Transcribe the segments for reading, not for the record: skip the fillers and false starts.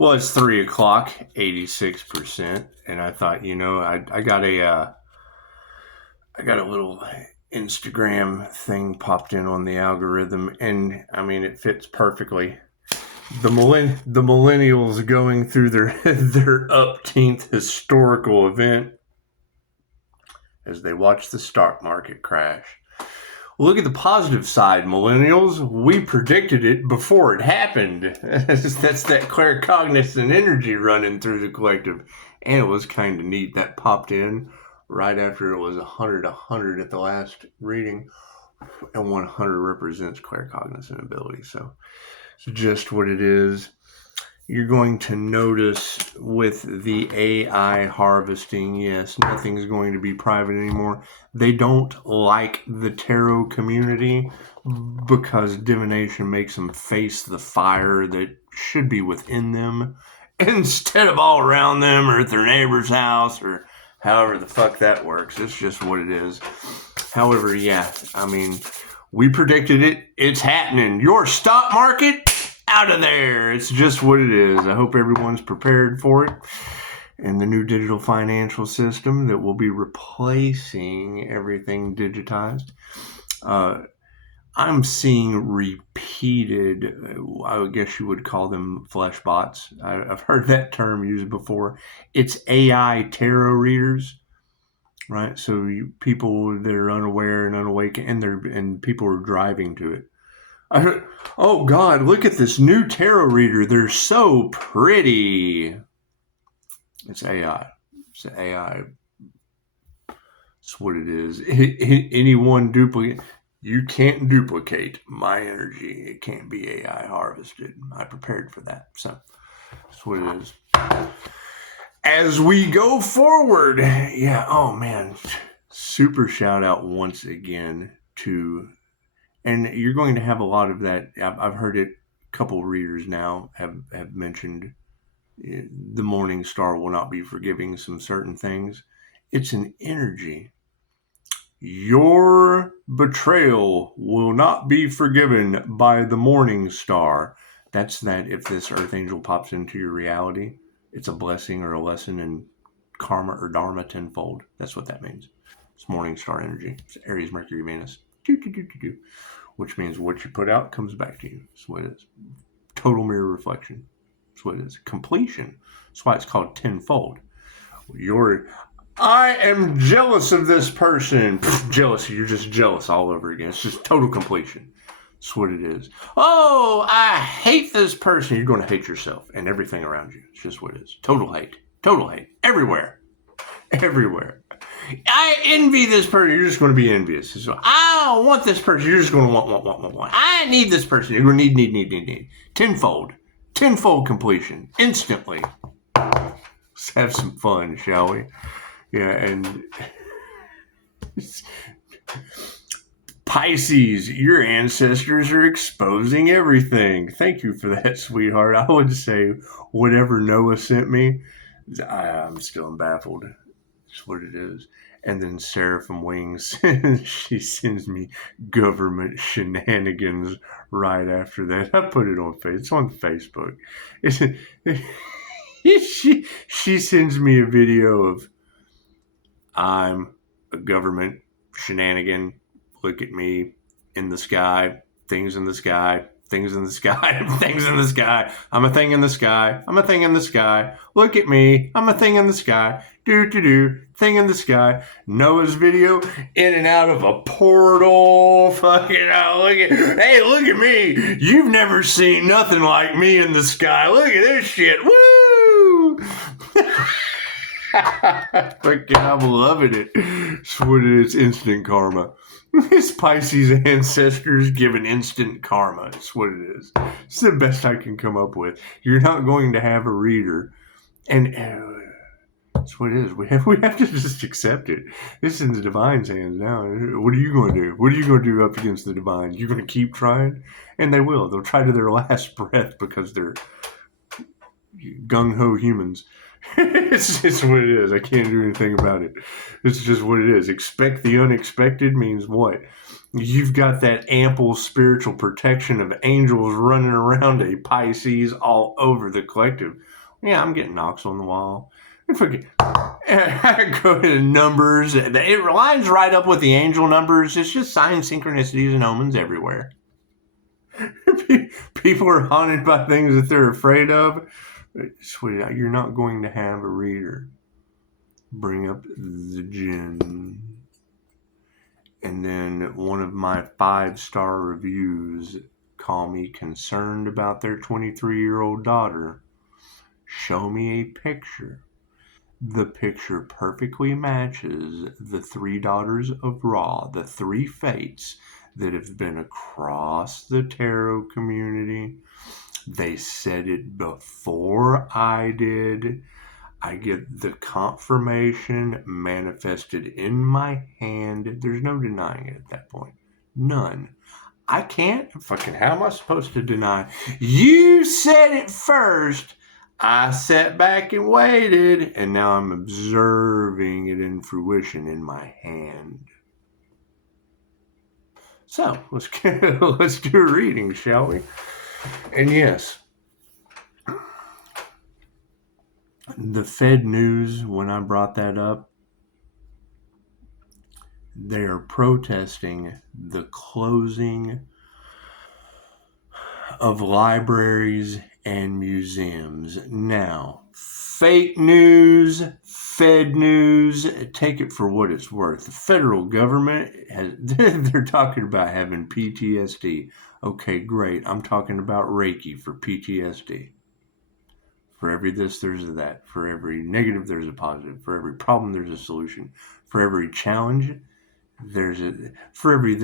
Well, it's 3 o'clock, 86%, and I thought, I got a little Instagram thing popped in on the algorithm, and I mean it fits perfectly. The millennials going through their 18th historical event as they watch the stock market crash. Look at the positive side, millennials. We predicted it before it happened. That's that claircognizant energy running through the collective. And it was kind of neat. That popped in right after it was 100 at the last reading. And 100 represents claircognizant ability. So it's just what it is. You're going to notice with the AI harvesting, yes, nothing's going to be private anymore. They don't like the tarot community because divination makes them face the fire that should be within them instead of all around them or at their neighbor's house or however the fuck that works. It's just what it is. However, yeah, I mean, we predicted it. It's happening. Your stock market, out of there. It's just what it is. I hope everyone's prepared for it. And the new digital financial system that will be replacing everything digitized. I'm seeing repeated, I guess you would call them flesh bots. I've heard that term used before. It's AI tarot readers, right? So people that are unaware and unawake, and people are driving to it. I heard, oh God, look at this new tarot reader. They're so pretty. It's AI. It's AI. That's what it is. Anyone duplicate. You can't duplicate my energy. It can't be AI harvested. I prepared for that. So that's what it is. As we go forward, yeah, oh man, super shout out once again to... And you're going to have a lot of that. I've heard it. A couple readers now have mentioned the morning star will not be forgiving some certain things. It's an energy. Your betrayal will not be forgiven by the morning star. That's that if this earth angel pops into your reality, it's a blessing or a lesson in karma or dharma tenfold. That's what that means. It's morning star energy. It's Aries, Mercury, Venus. Which means what you put out comes back to you. That's what it is. Total mirror reflection. That's what it is. Completion. That's why it's called tenfold. I am jealous of this person. Jealousy. You're just jealous all over again. It's just total completion. That's what it is. Oh, I hate this person. You're going to hate yourself and everything around you. It's just what it is. Total hate. Total hate. Everywhere. Everywhere. I envy this person. You're just going to be envious. So I don't want this person. You're just going to want. I need this person. You're going to need. Tenfold. Tenfold completion. Instantly. Let's have some fun, shall we? Yeah, and Pisces, your ancestors are exposing everything. Thank you for that, sweetheart. I would say whatever Noah sent me, I'm still baffled. That's what it is. And then Seraphim Wings, she sends me government shenanigans right after that. I put it on Facebook. It's on Facebook. She sends me a video of I'm a government shenanigan. Look at me in the sky. Things in the sky. Things in the sky. Things in the sky. I'm a thing in the sky. I'm a thing in the sky. Look at me. I'm a thing in the sky. Thing in the sky. Noah's video in and out of a portal. Fucking hell. Hey, look at me. You've never seen nothing like me in the sky. Look at this shit. Woo! Fucking, I'm loving it. It's what it is. Instant karma. It's Pisces ancestors giving instant karma. It's what it is. It's the best I can come up with. You're not going to have a reader. And that's what it is. We have to just accept it. This is in the divine's hands now. What are you going to do? What are you going to do up against the divine? You're going to keep trying? And they will. They'll try to their last breath because they're gung-ho humans. It's just what it is. I can't do anything about it. It's just what it is. Expect the unexpected means what? You've got that ample spiritual protection of angels running around a Pisces all over the collective. Yeah, I'm getting knocks on the wall. I go to the numbers. It lines right up with the angel numbers. It's just signs, synchronicities, and omens everywhere. People are haunted by things that they're afraid of. Sweetie, you're not going to have a reader bring up the jinn. And then one of my 5-star reviews call me concerned about their 23-year-old daughter. Show me a picture. The picture perfectly matches the 3 daughters of Ra, the 3 fates that have been across the tarot community. They said it before I did. I get the confirmation manifested in my hand. There's no denying it at that point. None. I can't. Fucking, how am I supposed to deny? You said it first. I sat back and waited, and now I'm observing it in fruition in my hand. So, let's do a reading, shall we? And yes, the Fed News, when I brought that up, they are protesting the closing of libraries and museums. Now, fake news, Fed News, take it for what it's worth. The federal government they're talking about having PTSD. Okay, great. I'm talking about Reiki for PTSD. For every this, there's a that. For every negative, there's a positive. For every problem, there's a solution. For every challenge, there's a, for every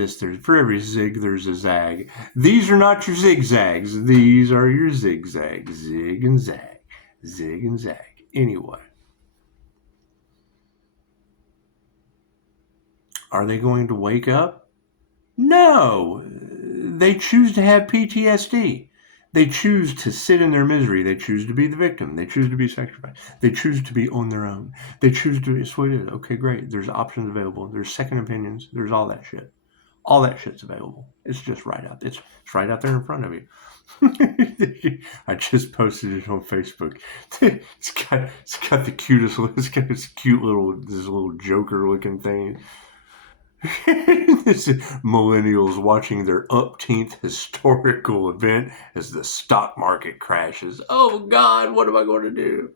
zig, there's a zag. These are not your zigzags. These are your zigzags. Zig and zag. Zig and zag. Anyway. Are they going to wake up? No. They choose to have PTSD. They choose to sit in their misery. They choose to be the victim. They choose to be sacrificed. They choose to be on their own. They choose to be exploited. Okay, great. There's options available. There's second opinions. There's all that shit. All that shit's available. It's just right out. It's right out there in front of you. I just posted it on Facebook. It's got the cutest. It's got this cute this little Joker looking thing. This is millennials watching their upteenth historical event as the stock market crashes. Oh God, what am I going to do?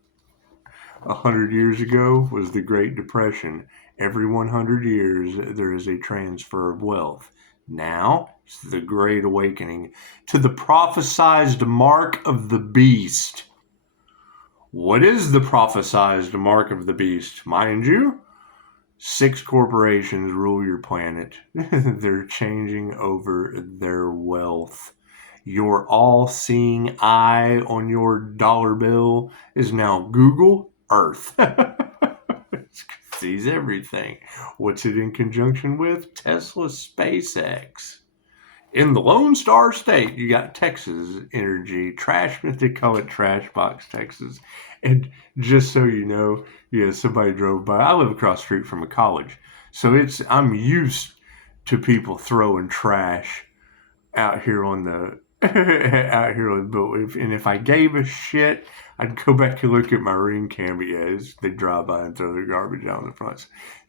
100 years ago was the Great Depression. Every 100 years, there is a transfer of wealth. Now, it's the Great Awakening to the prophesized mark of the beast. What is the prophesized mark of the beast? Mind you, 6 corporations rule your planet. They're changing over their wealth. Your all-seeing eye on your dollar bill is now Google Earth. It sees everything. What's it in conjunction with? Tesla SpaceX. In the Lone Star State, you got Texas Energy, they call it Trash Box, Texas. And just so you know, yeah, somebody drove by. I live across the street from a college. So I'm used to people throwing trash out here on the boat. And if I gave a shit, I'd go back and look at my ring camera. Yeah, they drive by and throw their garbage out in the front.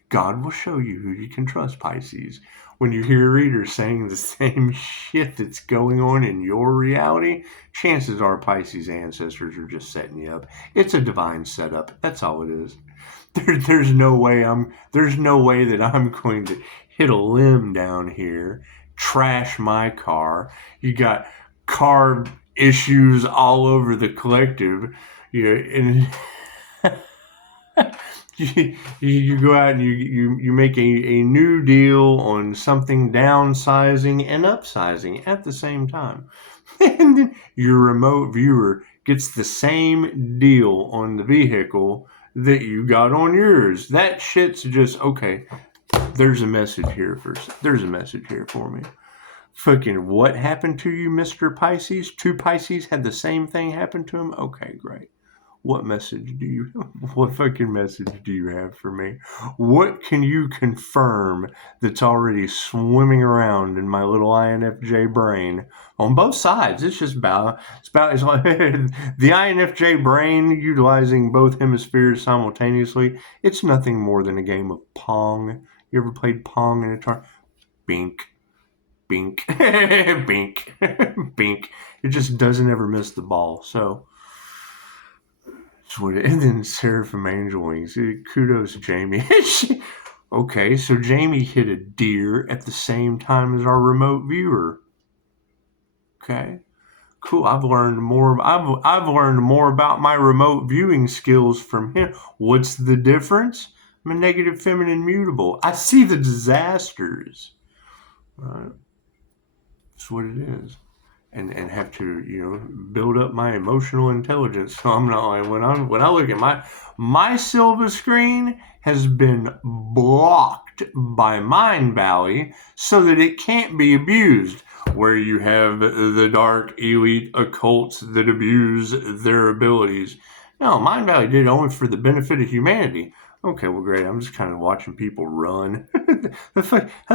God will show you who you can trust, Pisces. When you hear readers saying the same shit that's going on in your reality, chances are Pisces ancestors are just setting you up. It's a divine setup. That's all it is. There's no way that I'm going to hit a limb down here, trash my car. You got car issues all over the collective. And you go out and you make a new deal on something downsizing and upsizing at the same time. And then your remote viewer gets the same deal on the vehicle that you got on yours. That shit's just, okay, there's a message here for me. Fucking what happened to you, Mr. Pisces? 2 Pisces had the same thing happen to him? Okay, great. What fucking message do you have for me? What can you confirm that's already swimming around in my little INFJ brain on both sides? It's like the INFJ brain utilizing both hemispheres simultaneously. It's nothing more than a game of Pong. You ever played Pong in a tournament? Bink, bink, bink, bink. It just doesn't ever miss the ball. So, and then Seraphim Angel Wings. Kudos, Jamie. Okay, so Jamie hit a deer at the same time as our remote viewer. Okay, cool. I've learned more about my remote viewing skills from him. What's the difference? I'm a negative feminine mutable. I see the disasters. Right. That's what it is. And have to build up my emotional intelligence. So I'm not like when I look at my Silva screen has been blocked by Mind Valley so that it can't be abused. Where you have the dark elite occults that abuse their abilities. No, Mind Valley did it only for the benefit of humanity. Okay, well, great. I'm just kind of watching people run. How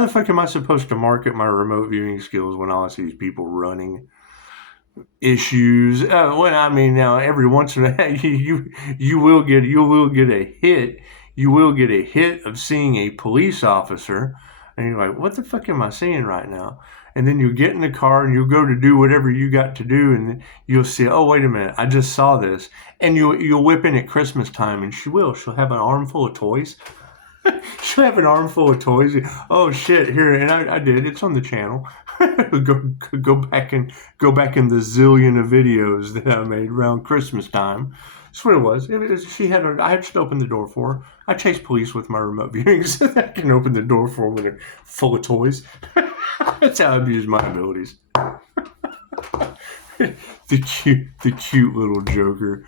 the fuck am I supposed to market my remote viewing skills when all I see is people running? Issues. Now every once in a while, you will get a hit. You will get a hit of seeing a police officer, and you're like, "What the fuck am I seeing right now?" And then you get in the car and you'll go to do whatever you got to do, and you'll see, oh, wait a minute, I just saw this. And you'll whip in at Christmas time, and she'll have an armful of toys. She'll have an armful of toys. Oh shit! Here, and I did. It's on the channel. go back in the zillion of videos that I made around Christmas time. That's what it was. I had to open the door for her. I chase police with my remote viewing so that I can open the door for them when they're full of toys. That's how I abuse my abilities. the cute little joker.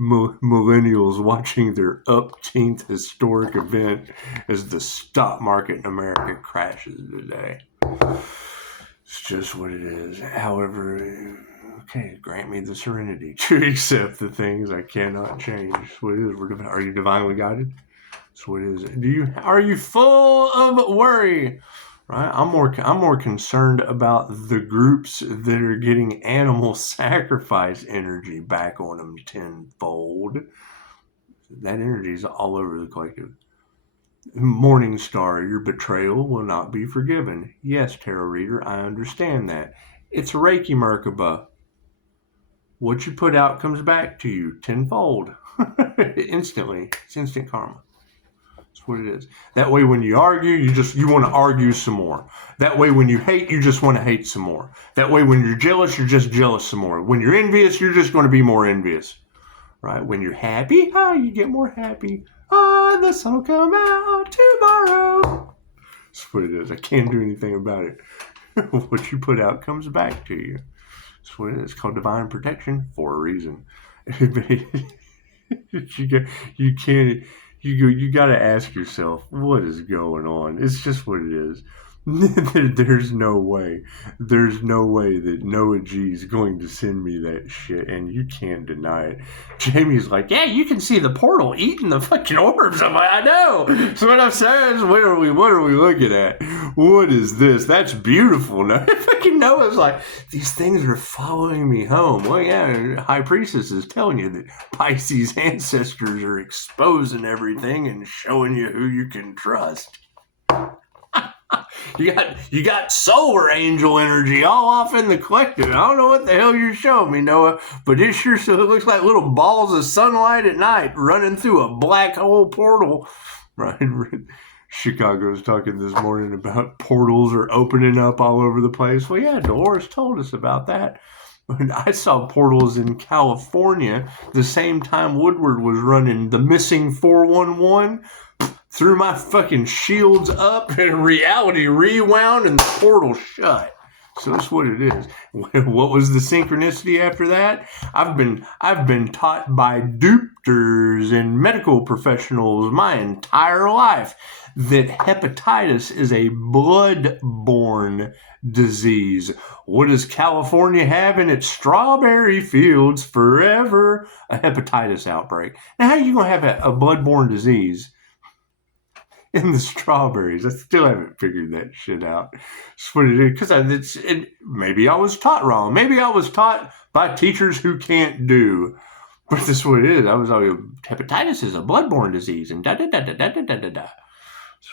Millennials watching their upteenth historic event as the stock market in America crashes today. It's just what it is. However, okay, grant me the serenity to accept the things I cannot change. That's what it is. Are you divinely guided? That's what it is. Are you full of worry? Right? I'm more concerned about the groups that are getting animal sacrifice energy back on them tenfold. That energy is all over the collective. Morning Star, your betrayal will not be forgiven. Yes, Tarot Reader, I understand that. It's Reiki Merkaba. What you put out comes back to you tenfold. Instantly. It's instant karma. That's what it is. That way when you argue, you want to argue some more. That way when you hate, you just want to hate some more. That way when you're jealous, you're just jealous some more. When you're envious, you're just going to be more envious. Right? When you're happy, you get more happy. The sun will come out tomorrow. That's what it is. I can't do anything about it. What you put out comes back to you. That's what it is. It's called divine protection for a reason. You can't. You got to ask yourself, what is going on? It's just what it is. There's no way that Noah G is going to send me that shit, and you can't deny it. Jamie's like, yeah, you can see the portal eating the fucking orbs. I'm like, I know. So what I'm saying is, what are we looking at? What is this? That's beautiful. No, fucking Noah's like, these things are following me home. Well, yeah, High Priestess is telling you that Pisces ancestors are exposing everything and showing you who you can trust. You got solar angel energy all off in the collective. I don't know what the hell you're showing me, Noah, but it sure looks like little balls of sunlight at night running through a black hole portal. Right? Chicago's talking this morning about portals are opening up all over the place. Well, yeah, Dolores told us about that. I saw portals in California the same time Woodward was running the missing 411. Threw my fucking shields up and reality rewound and the portal shut. So that's what it is. What was the synchronicity after that? I've been taught by doctors and medical professionals my entire life that hepatitis is a blood-borne disease. What does California have in its strawberry fields forever? A hepatitis outbreak. Now, how are you going to have a blood-borne disease in the strawberries? I still haven't figured that shit out. That's what it is. Because maybe I was taught wrong. Maybe I was taught by teachers who can't do. But that's what it is. I was always, hepatitis is a blood-borne disease, and da-da-da-da-da-da-da-da.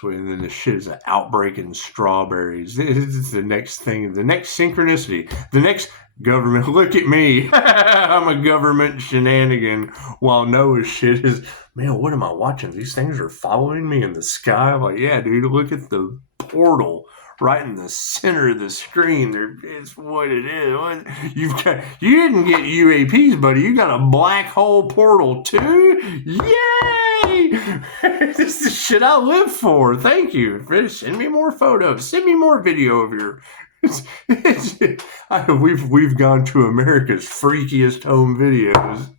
And then the shit is an outbreak in strawberries. It's the next thing, the next synchronicity, the next government. Look at me. I'm a government shenanigan. While Noah's shit is, man, what am I watching? These things are following me in the sky. I'm like, yeah, dude, look at the portal right in the center of the screen. It's what it is. You didn't get UAPs, buddy. You got a black hole portal too? Yay! This is the shit I live for. Thank you. Send me more photos. Send me more video of your. We've gone to America's freakiest home videos.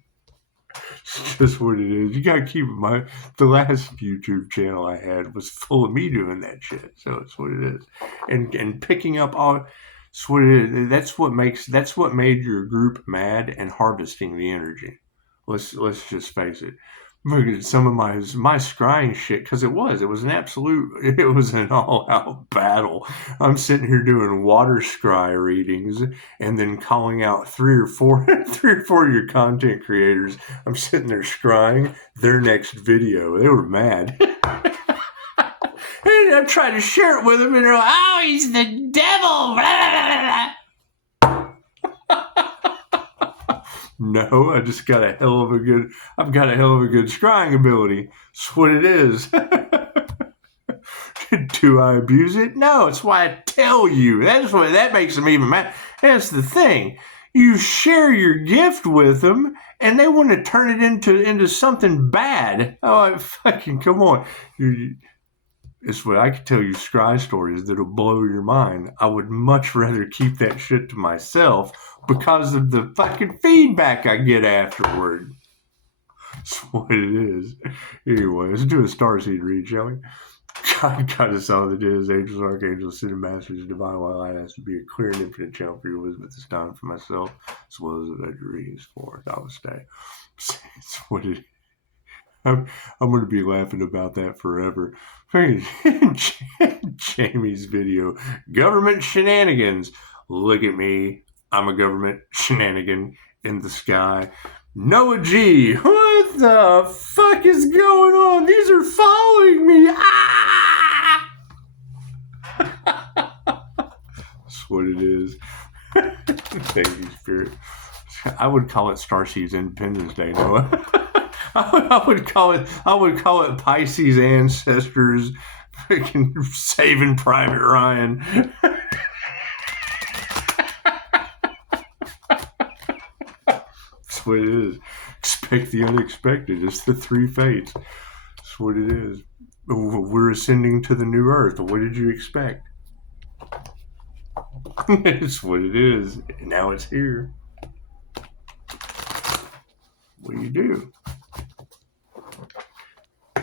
It's just what it is. You gotta keep in mind, the last YouTube channel I had was full of me doing that shit. So it's what it is. And picking up all, it's what it is. That's what made your group mad and harvesting the energy. Let's just face it. Look at some of my scrying shit, because it was an all-out battle. I'm sitting here doing water scry readings and then calling out three or four of your content creators. I'm sitting there scrying their next video. They were mad. And I'm trying to share it with them, and they're like, oh, he's the devil. No, I just got a hell of a good scrying ability. That's what it is. Do I abuse it? No, it's why I tell you. That makes them even mad. That's the thing. You share your gift with them, and they want to turn it into something bad. Oh, fucking come on. It's what I could tell you scry stories that'll blow your mind. I would much rather keep that shit to myself because of the fucking feedback I get afterward. That's what it is. Anyway, let's do a starseed read, shall we? God is all that is. Angels, archangels, sin masters, divine white light has to be a clear and infinite channel for your wisdom at this time for myself, as well as the readings for Namaste. It's what it is. I'm going to be laughing about that forever. Jamie's video, government shenanigans. Look at me. I'm a government shenanigan in the sky. Noah G. What the fuck is going on? These are following me. Ah! That's what it is. Thank you, Spirit. I would call it Starseed's Independence Day, Noah. I would call it Pisces ancestors freaking saving Private Ryan. That's what it is. Expect the unexpected. It's the three fates. That's what it is. We're ascending to the new earth. What did you expect? It's what it is. Now it's here. What do you do?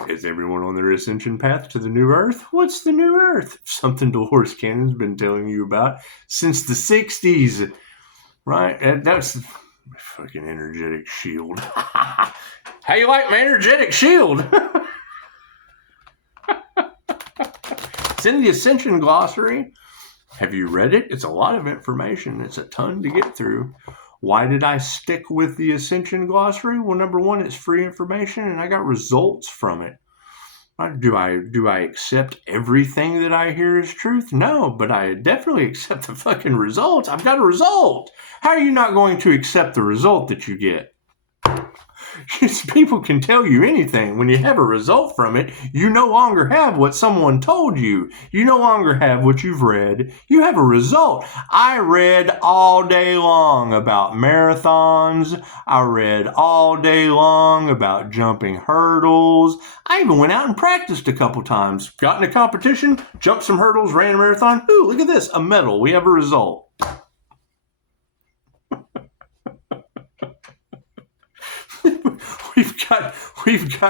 Is everyone on their ascension path to the new earth? What's the new earth? Something Dolores Cannon's been telling you about since the 60s. Right? That's the fucking energetic shield. How you like my energetic shield? It's in the Ascension Glossary. Have you read it? It's a lot of information. It's a ton to get through. Why did I stick with the Ascension Glossary? Well, number one, it's free information, and I got results from it. Do I accept everything that I hear as truth? No, but I definitely accept the fucking results. I've got a result. How are you not going to accept the result that you get? People can tell you anything. When you have a result from it, you no longer have what someone told you. You no longer have what you've read. You have a result. I read all day long about marathons. I read all day long about jumping hurdles. I even went out and practiced a couple times. Got in a competition, jumped some hurdles, ran a marathon. Ooh, look at this, a medal. We have a result. got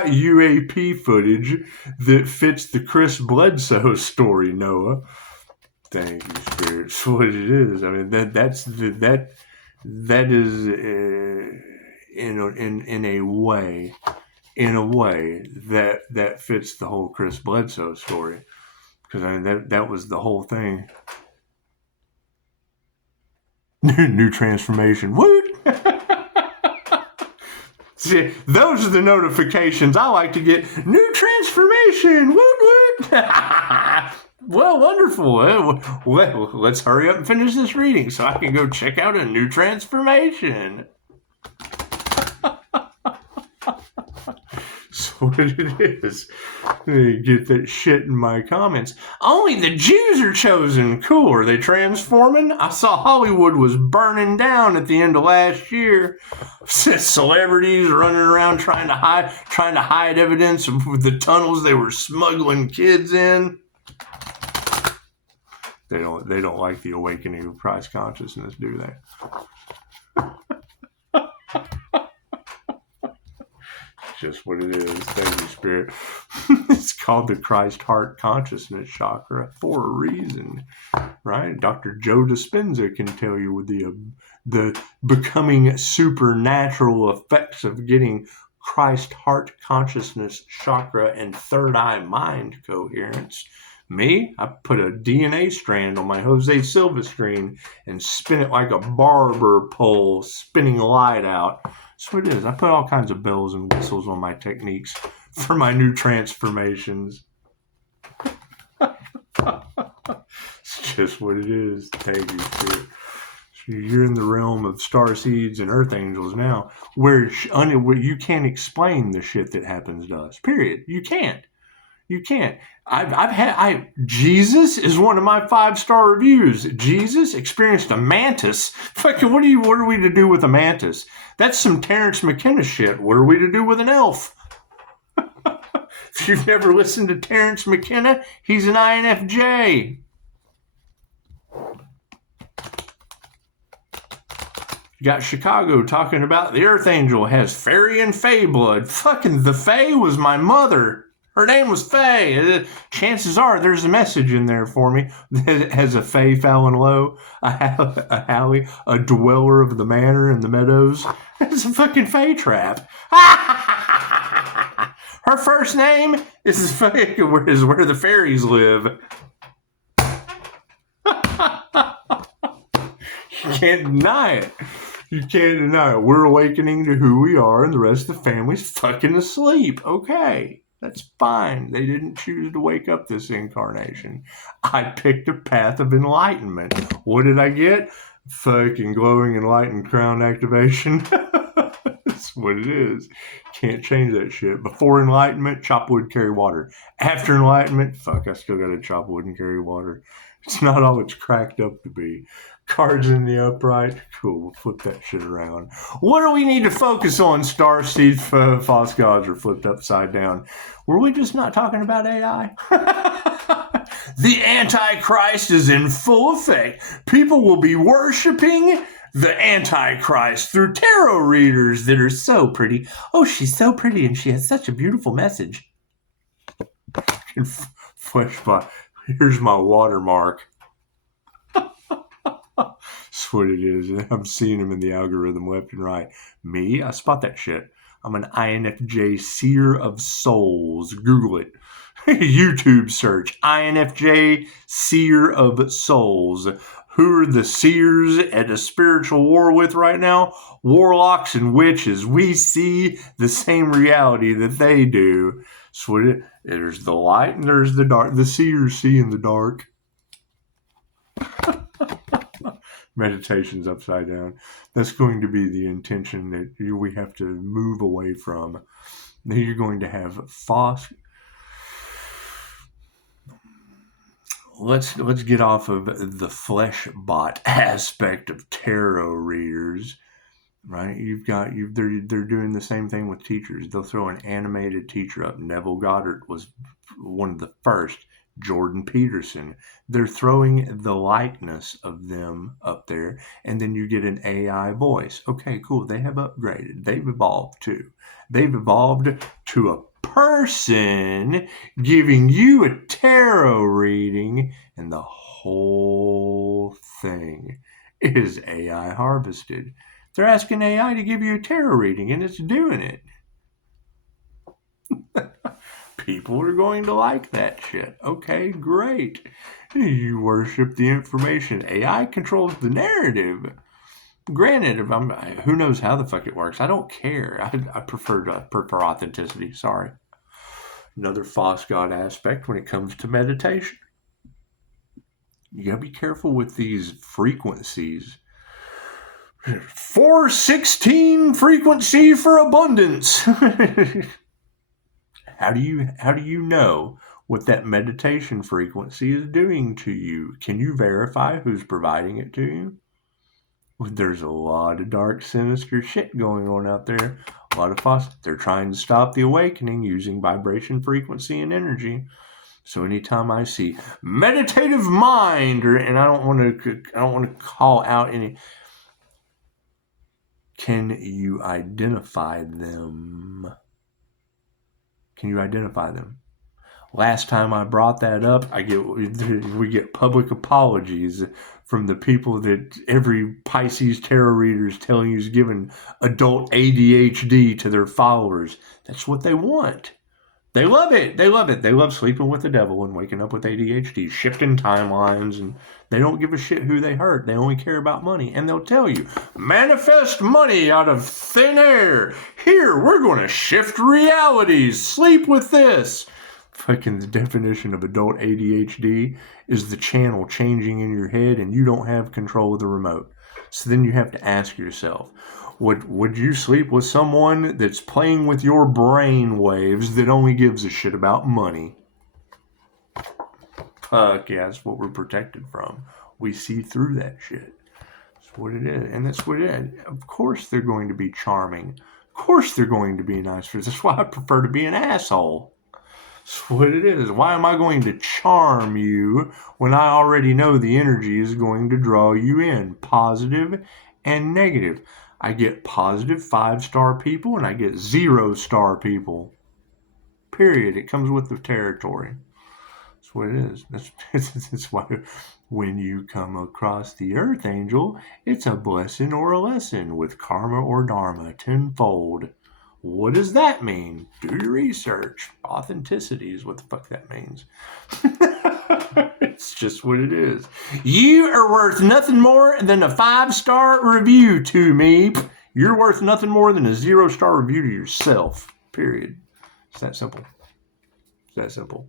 UAP footage that fits the Chris Bledsoe story, Noah. Thank you, Spirit. That's what it is. I mean, that is in a way that fits the whole Chris Bledsoe story, because I mean that was the whole thing. New transformation. Woot! See, those are the notifications I like to get. New transformation. Woot woot. Well, wonderful. Well, let's hurry up and finish this reading so I can go check out a new transformation. That's what it is. Get that shit in my comments. Only the Jews are chosen. Cool. Are they transforming? I saw Hollywood was burning down at the end of last year. Celebrities running around trying to hide evidence of the tunnels they were smuggling kids in. They don't like the awakening of Christ consciousness, do they? Just what it is. Thank you, Spirit. It's called the Christ Heart Consciousness Chakra for a reason, right? Dr. Joe Dispenza can tell you with the becoming supernatural effects of getting Christ Heart Consciousness Chakra and third eye mind coherence. Me, I put a DNA strand on my Jose Silva screen and spin it like a barber pole, spinning light out. That's what it is. I put all kinds of bells and whistles on my techniques for my new transformations. It's just what it is. Thank you, Spirit. You're in the realm of star seeds and earth angels now, where you can't explain the shit that happens to us. Period. You can't. You can't. Jesus is one of my 5-star reviews. Jesus experienced a mantis. Fucking, what are we to do with a mantis? That's some Terrence McKenna shit. What are we to do with an elf? If you've never listened to Terrence McKenna, he's an INFJ. You got Chicago talking about the Earth Angel has fairy and fae blood. Fucking the fae was my mother. Her name was Faye. Chances are there's a message in there for me that has a Faye Fallon Lowe, a Hallie, a dweller of the manor and the meadows. It's a fucking Faye trap. Her first name is Faye, where the fairies live. You can't deny it. You can't deny it. We're awakening to who we are, and the rest of the family's fucking asleep. Okay. That's fine. They didn't choose to wake up this incarnation. I picked a path of enlightenment. What did I get? Fucking glowing enlightened crown activation. That's what it is. Can't change that shit. Before enlightenment, chop wood, carry water. After enlightenment, fuck, I still gotta chop wood and carry water. It's not all it's cracked up to be. Cards in the upright. Cool, we'll flip that shit around. What do we need to focus on? Star seeds, false gods are flipped upside down. Were we just not talking about AI? The Antichrist is in full effect. People will be worshiping the Antichrist through tarot readers that are so pretty. Oh, she's so pretty and she has such a beautiful message. Flesh bot. Here's my watermark. That's what it is. And I'm seeing them in the algorithm left and right. Me, I spot that shit. I'm an INFJ seer of souls. Google it. YouTube search. INFJ seer of souls. Who are the seers at a spiritual war with right now? Warlocks and witches. We see the same reality that they do. So there's the light and there's the dark. The seers see in the dark. Meditation's upside down. That's going to be the intention that we have to move away from. You're going to have false. Let's get off of the flesh bot aspect of tarot readers, right? They're doing the same thing with teachers. They'll throw an animated teacher up. Neville Goddard was one of the first Jordan Peterson. They're throwing the likeness of them up there, and then you get an AI voice. Okay, cool. They have upgraded. They've evolved too. They've evolved to a person giving you a tarot reading, and the whole thing is AI harvested. They're asking AI to give you a tarot reading, and it's doing it. People are going to like that shit. Okay, great. You worship the information. AI controls the narrative. Granted, who knows how the fuck it works. I don't care. I prefer authenticity. Sorry. Another false god aspect when it comes to meditation. You gotta be careful with these frequencies. 416 frequency for abundance. How do you know what that meditation frequency is doing to you? Can you verify who's providing it to you? There's a lot of dark, sinister shit going on out there. A lot of fuss. They're trying to stop the awakening using vibration, frequency, and energy. So anytime I see meditative mind, and I don't want to call out any. Can you identify them? Can you identify them? Last time I brought that up, we get public apologies from the people that every Pisces tarot reader is telling you is giving adult ADHD to their followers. That's what they want. They love it. They love it. They love sleeping with the devil and waking up with ADHD, shifting timelines, and they don't give a shit who they hurt. They only care about money. And they'll tell you, manifest money out of thin air. Here, we're going to shift realities. Sleep with this. Fucking the definition of adult ADHD is the channel changing in your head and you don't have control of the remote. So then you have to ask yourself, would you sleep with someone that's playing with your brain waves that only gives a shit about money? Fuck yeah, that's what we're protected from. We see through that shit. That's what it is. And that's what it is. Of course they're going to be charming. Of course they're going to be nice. That's why I prefer to be an asshole. That's what it is. Why am I going to charm you when I already know the energy is going to draw you in? Positive and negative. I get positive 5-star people and I get 0-star people. Period. It comes with the territory. That's what it is. That's why when you come across the Earth Angel, it's a blessing or a lesson with karma or dharma tenfold. What does that mean? Do your research. Authenticity is what the fuck that means. It's just what it is. You are worth nothing more than a 5-star review to me. You're worth nothing more than a 0-star review to yourself. Period. It's that simple. It's that simple.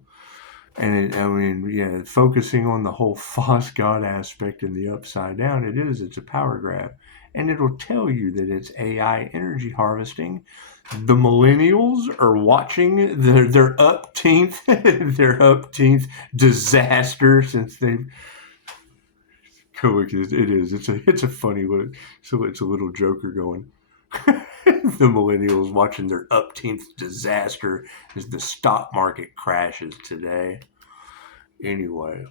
And focusing on the whole false god aspect and the upside down, it's a power grab. And it'll tell you that it's AI energy harvesting. The millennials are watching their upteenth disaster since they've. It is. It's a funny little. So it's a little Joker going. The millennials watching their upteenth disaster as the stock market crashes today. Anyway.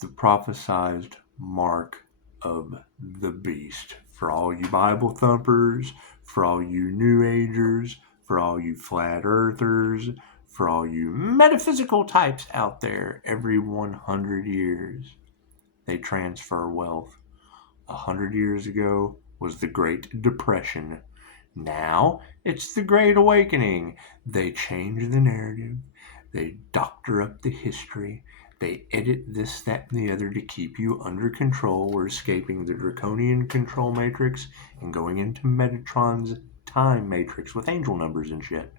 The prophesized mark of the beast. For all you Bible thumpers, for all you New Agers, for all you flat earthers, for all you metaphysical types out there, every 100 years they transfer wealth. 100 years ago was the Great Depression. Now it's the Great Awakening. They change the narrative. They doctor up the history. They edit this, that, and the other to keep you under control. We're escaping the draconian control matrix and going into Metatron's time matrix with angel numbers and shit.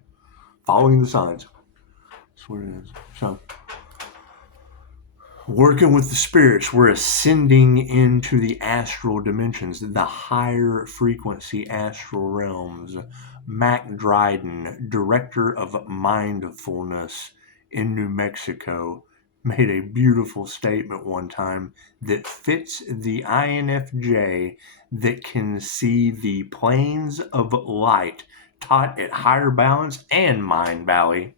Following the signs. That's what it is. So, working with the spirits, we're ascending into the astral dimensions, the higher frequency astral realms. Mac Dryden, director of mindfulness in New Mexico, made a beautiful statement one time that fits the INFJ that can see the planes of light taught at Higher Balance and Mind Valley.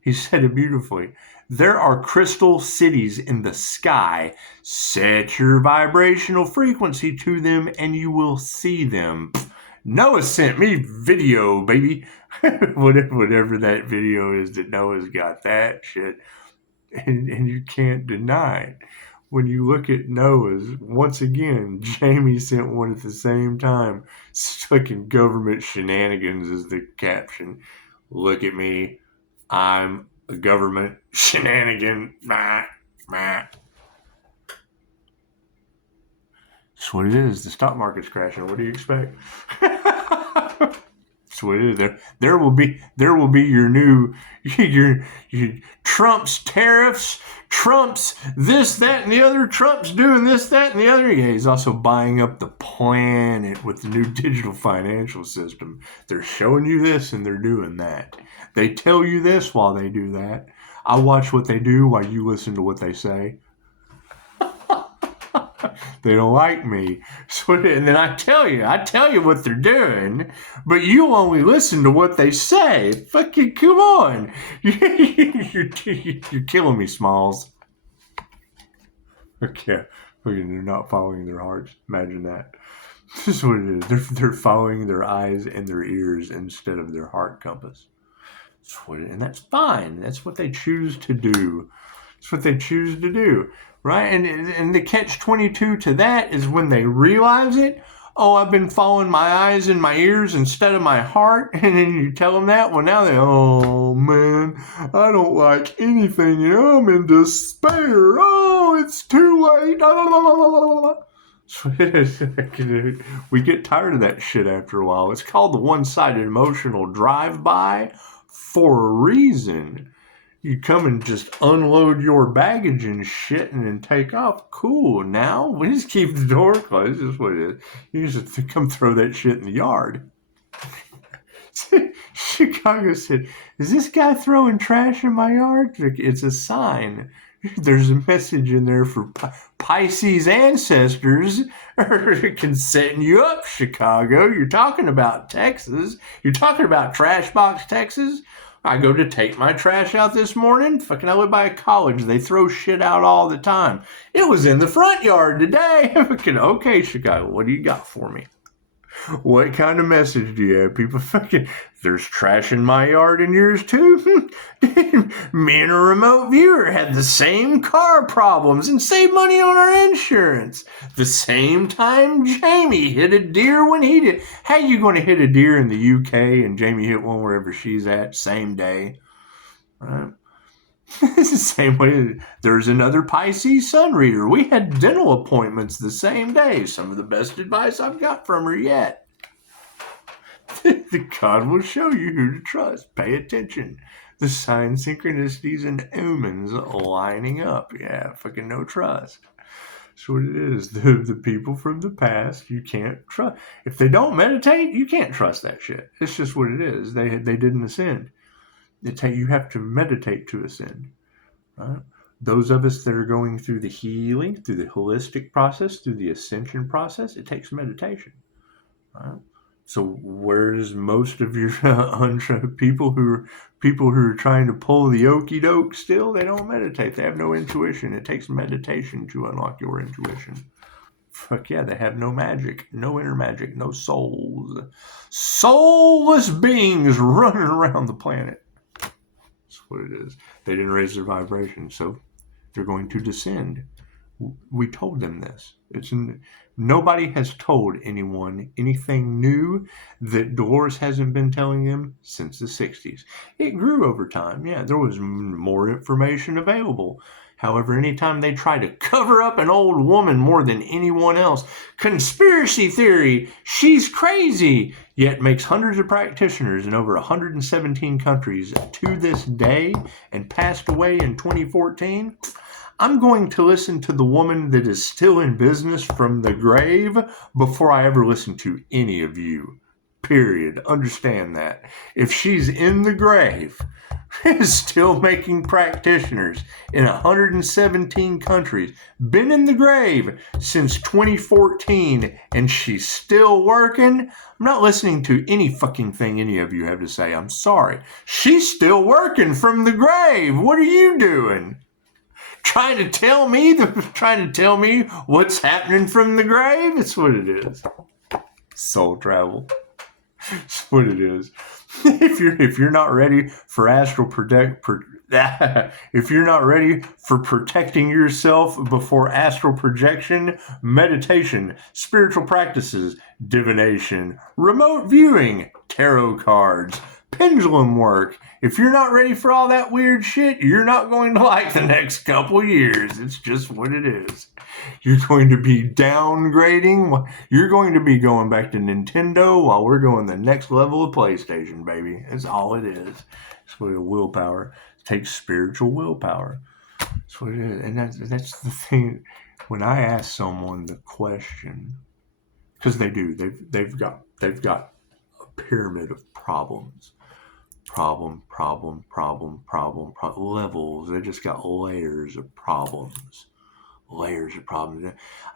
He said it beautifully. There are crystal cities in the sky. Set your vibrational frequency to them and you will see them. Noah sent me video, baby. Whatever that video is that Noah's got that shit. And you can't deny it. When you look at Noah's, once again, Jamie sent one at the same time. Fucking government shenanigans is the caption. Look at me. I'm a government shenanigan. That's what it is. The stock market's crashing. What do you expect? That's what it is. There will be your new your Trump's tariffs, Trump's this, that, and the other. Trump's doing this, that, and the other. Yeah, he's also buying up the planet with the new digital financial system. They're showing you this and they're doing that. They tell you this while they do that. I watch what they do while you listen to what they say. They don't like me. So, and then I tell you what they're doing, but you only listen to what they say. Fucking come on. You're killing me, Smalls. Okay. They're not following their hearts. Imagine that. This is what it is. They're following their eyes and their ears instead of their heart compass. And that's fine. That's what they choose to do. That's what they choose to do. Right? And the catch-22 to that is when they realize it. Oh, I've been following my eyes and my ears instead of my heart. And then you tell them that. Well, now oh, man, I don't like anything. I'm in despair. Oh, it's too late. We get tired of that shit after a while. It's called the one-sided emotional drive-by for a reason. You come and just unload your baggage and shit and then take off. Cool. Now we just keep the door closed. That's what it is. You just come throw that shit in the yard. Chicago said, is this guy throwing trash in my yard? It's a sign. There's a message in there for Pisces ancestors can set you up, Chicago. You're talking about Texas. You're talking about Trash Box, Texas. I go to take my trash out this morning. Fucking I live by a college. They throw shit out all the time. It was in the front yard today. Fucking okay, Chicago. What do you got for me? What kind of message do you have? People fucking, there's trash in my yard and yours too? Me and a remote viewer had the same car problems and saved money on our insurance. The same time Jamie hit a deer when he did. How you going to hit a deer in the UK and Jamie hit one wherever she's at same day? Right? It's the same way. There's another Pisces sun reader. We had dental appointments the same day. Some of the best advice I've got from her yet. The God will show you who to trust. Pay attention. The signs, synchronicities, and omens lining up. Yeah, fucking no trust. That's what it is. The people from the past, you can't trust. If they don't meditate, you can't trust that shit. It's just what it is. They didn't ascend. You have to meditate to ascend. Right? Those of us that are going through the healing, through the holistic process, through the ascension process, it takes meditation. Right? So where's most of your people who are trying to pull the okie doke still? They don't meditate. They have no intuition. It takes meditation to unlock your intuition. Fuck yeah, they have no magic, no inner magic, no souls. Soulless beings running around the planet. That's what it is. They didn't raise their vibration, so they're going to descend. We told them this. Nobody has told anyone anything new that Dolores hasn't been telling them since the 60s. It grew over time. Yeah, there was more information available. However, anytime they try to cover up an old woman more than anyone else, conspiracy theory, she's crazy, yet makes hundreds of practitioners in over 117 countries to this day and passed away in 2014. I'm going to listen to the woman that is still in business from the grave before I ever listen to any of you. Period. Understand that. If she's in the grave, still making practitioners in 117 countries, been in the grave since 2014, and she's still working, I'm not listening to any fucking thing any of you have to say. I'm sorry. She's still working from the grave. What are you doing? Trying to tell me what's happening from the grave? It's what it is. Soul travel. It's what it is. If you're not ready for if you're not ready for protecting yourself before astral projection, meditation, spiritual practices, divination, remote viewing, tarot cards, pendulum work, if you're not ready for all that weird shit, you're not going to like the next couple years. It's just what it is. You're going to be downgrading. You're going to be going back to Nintendo while we're going the next level of PlayStation, baby. That's all it is. It's what willpower. It takes spiritual willpower. That's what it is. And that's the thing. When I ask someone the question, because they do, they've got a pyramid of problems. Problem, levels. They just got layers of problems.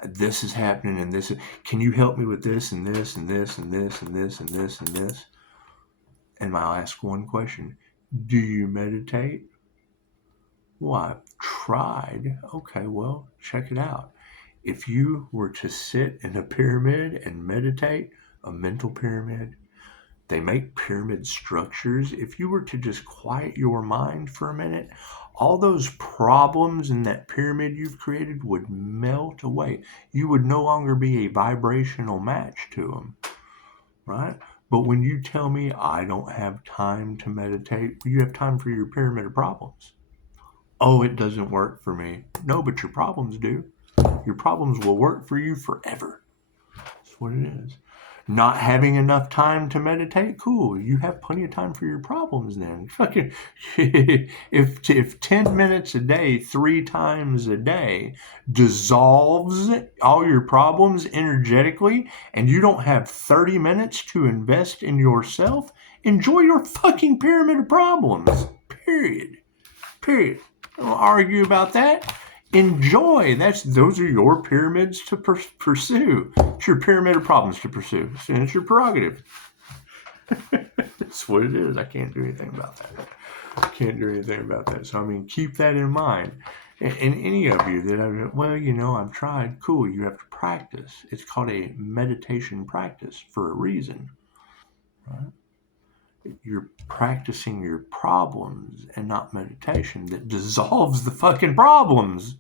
This is happening, and this. Can you help me with this and this and this and this and this and this and this? And I'll ask one question: do you meditate? Well, I've tried. Okay, well, check it out. If you were to sit in a pyramid and meditate, a mental pyramid, they make pyramid structures. If you were to just quiet your mind for a minute, all those problems in that pyramid you've created would melt away. You would no longer be a vibrational match to them, right? But when you tell me I don't have time to meditate, you have time for your pyramid of problems. Oh, it doesn't work for me. No, but your problems do. Your problems will work for you forever. That's what it is. Not having enough time to meditate? Cool. You have plenty of time for your problems then. Fucking, if 10 minutes a day, 3 times a day, dissolves all your problems energetically, and you don't have 30 minutes to invest in yourself, enjoy your fucking pyramid of problems. Period. I don't argue about that. Enjoy. Those are your pyramids to pursue. It's your pyramid of problems to pursue, and it's your prerogative. That's what it is. I can't do anything about that. So I mean, keep that in mind. And any of you that I've tried. Cool. You have to practice. It's called a meditation practice for a reason, right? You're practicing your problems and not meditation that dissolves the fucking problems.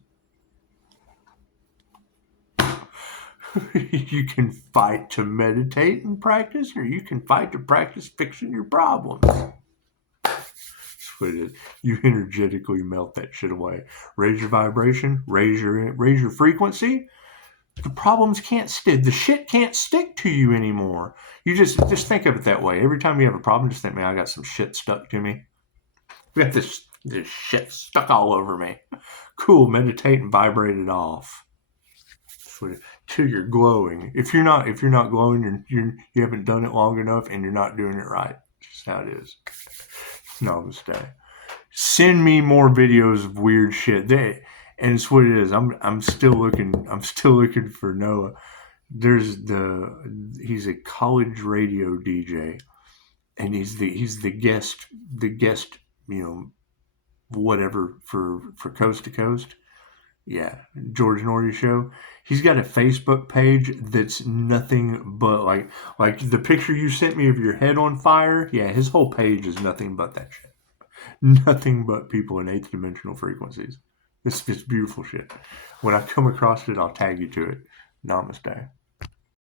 You can fight to meditate and practice, or you can fight to practice fixing your problems. That's what it is. You energetically melt that shit away. Raise your vibration, raise your frequency. The problems can't stick. The shit can't stick to you anymore. You just think of it that way. Every time you have a problem, just think, man, I got some shit stuck to me. We got this shit stuck all over me. Cool. Meditate and vibrate it off. Till you're glowing. If you're not glowing, you haven't done it long enough, and you're not doing it right. That's just how it is. Namaste. Send me more videos of weird shit. And it's what it is. I'm still looking for Noah. He's a college radio DJ, and he's the guest, whatever for Coast to Coast. Yeah, George Norrie show. He's got a Facebook page that's nothing but like the picture you sent me of your head on fire. Yeah, his whole page is nothing but that shit. Nothing but people in 8th dimensional frequencies. It's just beautiful shit. When I come across it, I'll tag you to it. Namaste.